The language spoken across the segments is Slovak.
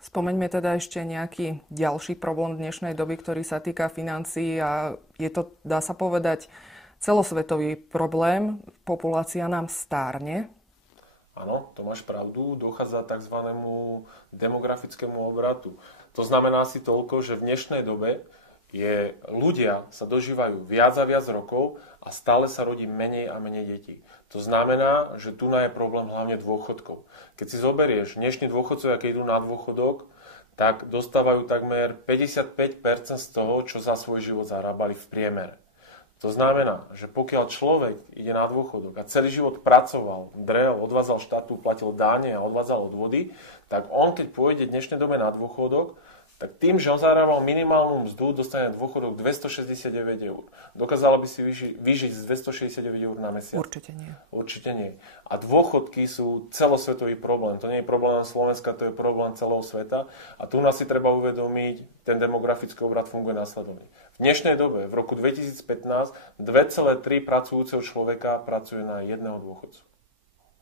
Spomeňme teda ešte nejaký ďalší problém dnešnej doby, ktorý sa týka financií a je to, dá sa povedať, celosvetový problém. Populácia nám stárne. Áno, to máš pravdu, dochádza k tzv. Demografickému obratu. To znamená si toľko, že v dnešnej dobe ľudia sa dožívajú viac a viac rokov a stále sa rodí menej a menej detí. To znamená, že tu je problém hlavne dôchodkov. Keď si zoberieš, dnešní dôchodcovia, keď idú na dôchodok, tak dostávajú takmer 55% z toho, čo za svoj život zarábali v priemere. To znamená, že pokiaľ človek ide na dôchodok a celý život pracoval, drel, odvádzal štátu, platil dáne a odvádzal odvody, tak on, keď pôjde v dnešnej dobe na dôchodok, tak tým, že on zarábal minimálnu mzdu, dostane dôchodok 269 eur. Dokázala by si vyžiť z 269 eur na mesiac? Určite nie. Určite nie. A dôchodky sú celosvetový problém. To nie je problém Slovenska, to je problém celého sveta. A tu nás si treba uvedomiť, ten demografický obrat funguje následovne. V dnešnej dobe, v roku 2015, 2,3 pracujúceho človeka pracuje na jedného dôchodcu.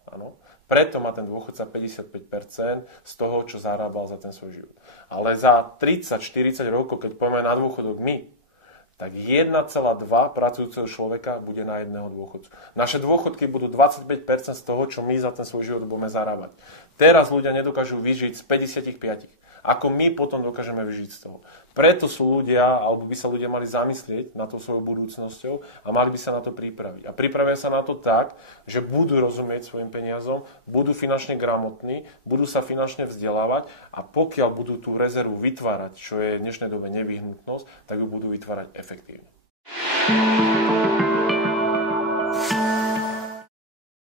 Áno. Preto má ten dôchodca 55% z toho, čo zarábal za ten svoj život. Ale za 30-40 rokov, keď pôjdeme na dôchodok my, tak 1,2 pracujúceho človeka bude na jedného dôchodcu. Naše dôchodky budú 25% z toho, čo my za ten svoj život budeme zarábať. Teraz ľudia nedokážu vyžiť z 55. Ako my potom dokážeme vyžiť z toho. Preto sú ľudia, alebo by sa ľudia mali zamyslieť na to svojou budúcnosťou a mali by sa na to pripraviť. A pripravia sa na to tak, že budú rozumieť svojim peniazom, budú finančne gramotní, budú sa finančne vzdelávať a pokiaľ budú tú rezervu vytvárať, čo je v dnešnej dobe nevyhnutnosť, tak ju budú vytvárať efektívne.